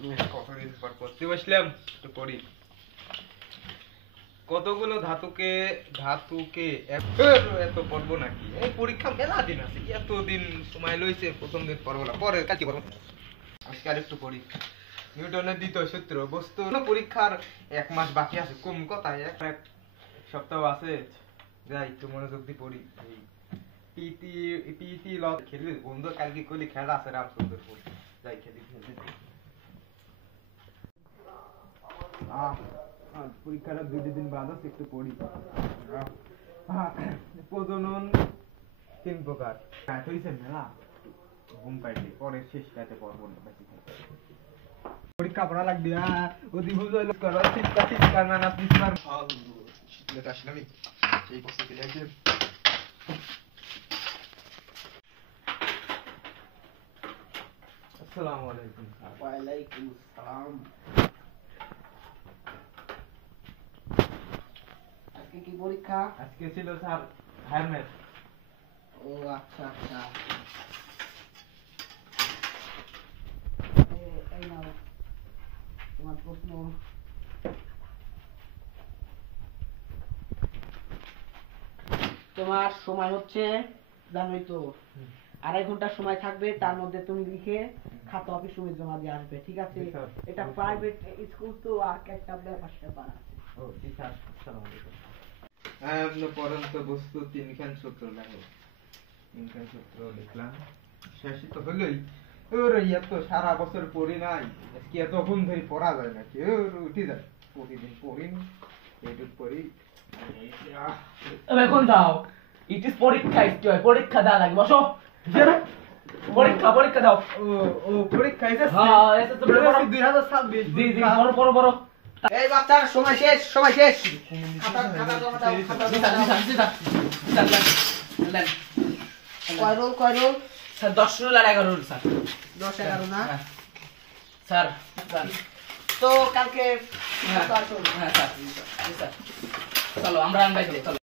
কতদিন পর পড়তে বসলাম, একটু পড়ি। কতগুলো ধাতুকে ধাতুকে এত পড়বো নাকি? এই পরীক্ষা মেলা দিন আছে, এতদিন সময় লইছে, প্রথম দিন পড়বো না, পরে কালকে পড়বো। আজকে আর একটু পড়ি। নিউটনের দ্বিতীয় সূত্র, বস্তু পরীক্ষার 1 মাস বাকি আছে, কম কথায় এক সপ্তাহ আছে, যাই একটু মনোযোগ দিয়ে পড়ি। পিটি পিটি ল খেলবি বন্ধু, কালকে কইলি খেলা আছে রামচন্দ্রপুর, যাই খেলি। পরীক্ষাটা 2 দিন বাদ আছে, একটু পড়ি। প্রজনন 3 প্রকার। হইছে মেলা ঘুম পাইলে, পরে শেষ রাতে পড়বো না বেশি। পরীক্ষা পড়া লাগবে, ওদি বুঝাইল করো ঠিক না পিছমার লেট আসলে আমি এই প্রস্তুতি নিয়েছি। আসসালামু আলাইকুম। ওয়া আলাইকুম আসসালাম। আজকে কি পরীক্ষা? আজকে ছিল স্যার হারমেট। ও আচ্ছা আচ্ছা, এই নাও তোমার প্রশ্ন। তোমার সময় হচ্ছে জানোই তো, 2.5 ঘন্টা সময় থাকবে, তার মধ্যে তুমি লিখে খাতা অফিস রুমে জমা দিয়ে আসবে, ঠিক আছে? এটা প্রাইভেট স্কুল তো, আর একটা ব্যাপার স্যাপার আছে। ও ঠিক আছে, আসসালামু আলাইকুম। পরন্ত বস্তু 3খান সূত্র লেখো। 3খান সূত্র লিখলাম, শেষই তো হলোই। ওরে এত সারা বছর পড়ি নাই, আজকে এতক্ষণ ধরে পড়া যায় নাকি? উঠি যায়, প্রতিদিন পড়িনি, এইটুক পড়ি। এখন দাও, ইট ইজ পরীক্ষা, কি হয় পরীক্ষা দেওয়া লাগে, বসো। পরীক্ষা দাও। ও পরীক্ষা এসেছে? হ্যাঁ এসেছে, 2026। জি জি, বড়। এই বাচ্চার সময় শেষ, সময় শেষ। খাতা জমা দাও, খাতা জমা দাও। কয় রোল? স্যার 10 রোল আর 11 রোল স্যার। 10-11 না? স্যার তো কালকে হ্যাঁ স্যার, চলো আমরা আনবাই চলো।